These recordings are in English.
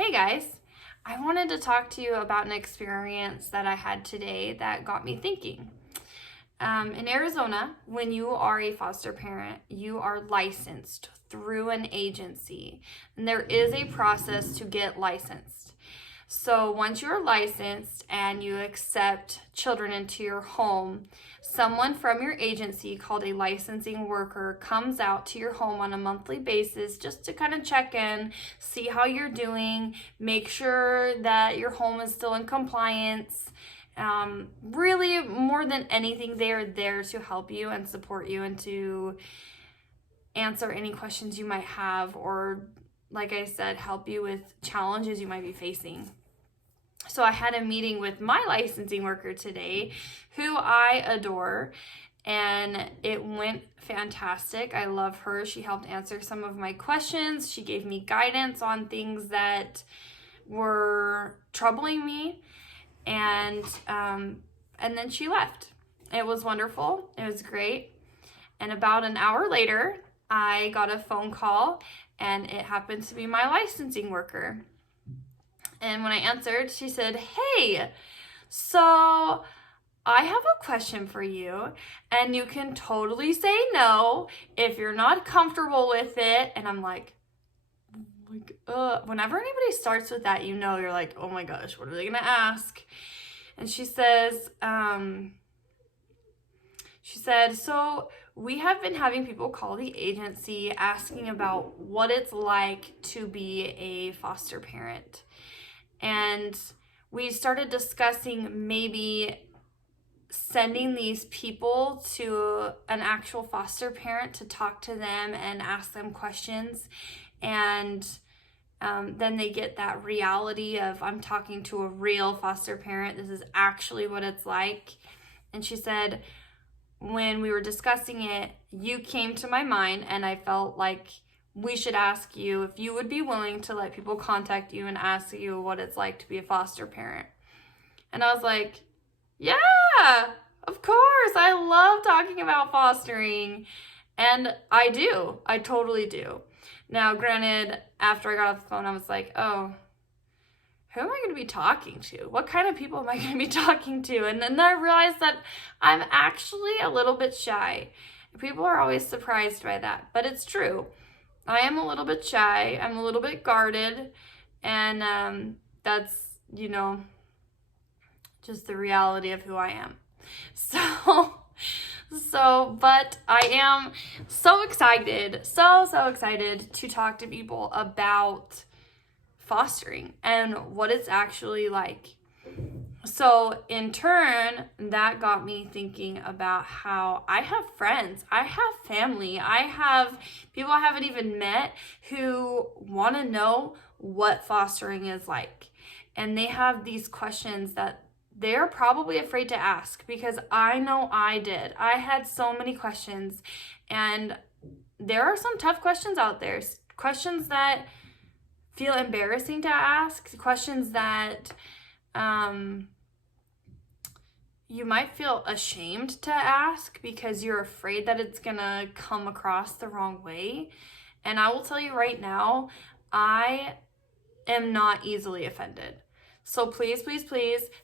Hey guys, I wanted to talk to you about an experience that I had today that got me thinking. In Arizona, when you are a foster parent, you are licensed through an agency, and there is a process to get licensed. So once you're licensed and you accept children into your home, someone from your agency called a licensing worker comes out to your home on a monthly basis just to kind of check in, see how you're doing, make sure that your home is still in compliance. Really, more than anything, they are there to help you and support you and to answer any questions you might have, or like I said, help you with challenges you might be facing. So I had a meeting with my licensing worker today, who I adore, and it went fantastic. I love her. She helped answer some of my questions. She gave me guidance on things that were troubling me, and then she left. It was wonderful. It was great. And about an hour later, I got a phone call, and it happened to be my licensing worker. And when I answered, she said, "Hey, so I have a question for you, and you can totally say no if you're not comfortable with it." And I'm like, whenever anybody starts with that, you're like, oh my gosh, what are they gonna ask? And she said, "So we have been having people call the agency asking about what it's like to be a foster parent. And we started discussing maybe sending these people to an actual foster parent to talk to them and ask them questions. And then they get that reality of, I'm talking to a real foster parent. This is actually what it's like." And she said, "When we were discussing it, you came to my mind, and I felt like we should ask you if you would be willing to let people contact you and ask you what it's like to be a foster parent." And I was like, yeah, of course. I love talking about fostering. And I do. I totally do. Now, granted, after I got off the phone, I was like, oh, who am I going to be talking to? What kind of people am I going to be talking to? And then I realized that I'm actually a little bit shy. People are always surprised by that, but it's true. I am a little bit shy. I'm a little bit guarded, and that's, just the reality of who I am. But I am so excited, so excited to talk to people about fostering and what it's actually like. So in turn, that got me thinking about how I have friends, I have family, I have people I haven't even met who want to know what fostering is like. And they have these questions that they're probably afraid to ask, because I know I did. I had so many questions, and there are some tough questions out there, questions that feel embarrassing to ask, questions that you might feel ashamed to ask because you're afraid that it's gonna come across the wrong way. And I will tell you right now, I am not easily offended. So please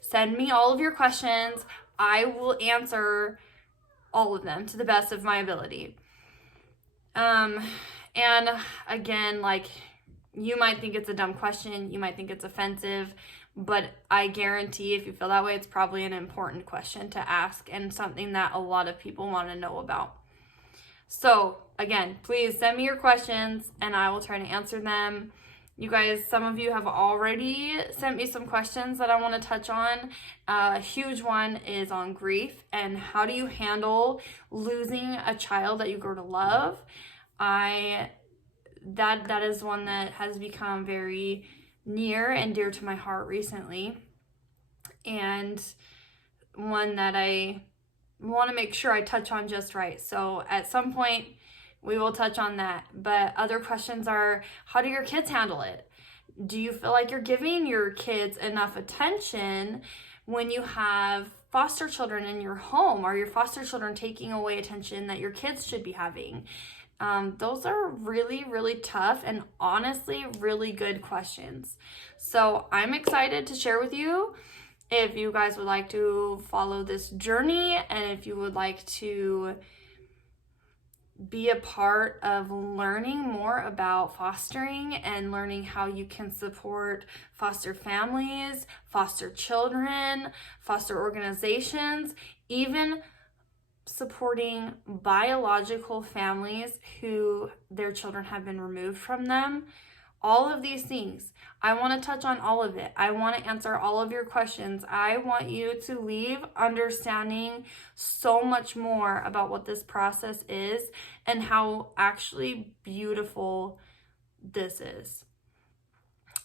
send me all of your questions. I will answer all of them to the best of my ability. And again, like, you might think it's a dumb question, you might think it's offensive, but I guarantee if you feel that way, it's probably an important question to ask and something that a lot of people want to know about. So again, please send me your questions and I will try to answer them. You guys, some of you have already sent me some questions that I want to touch on. A huge one is on grief and how do you handle losing a child that you grow to love. That is one that has become very near and dear to my heart recently, and one that I want to make sure I touch on just right. So at some point we will touch on that. But other questions are, how do your kids handle it? Do you feel like you're giving your kids enough attention when you have foster children in your home? Are your foster children taking away attention that your kids should be having? Those are really, really tough and honestly really good questions. So I'm excited to share with you. If you guys would like to follow this journey and if you would like to be a part of learning more about fostering and learning how you can support foster families, foster children, foster organizations, even supporting biological families who their children have been removed from them. All of these things, I want to touch on all of it. I want to answer all of your questions. I want you to leave understanding so much more about what this process is and how actually beautiful this is.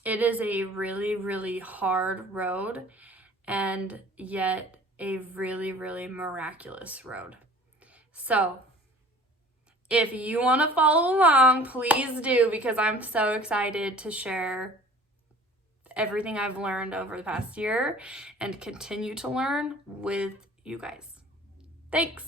It is a really, really hard road, and yet a really, really miraculous road. So, if you want to follow along, please do, because I'm so excited to share everything I've learned over the past year and continue to learn with you guys. Thanks.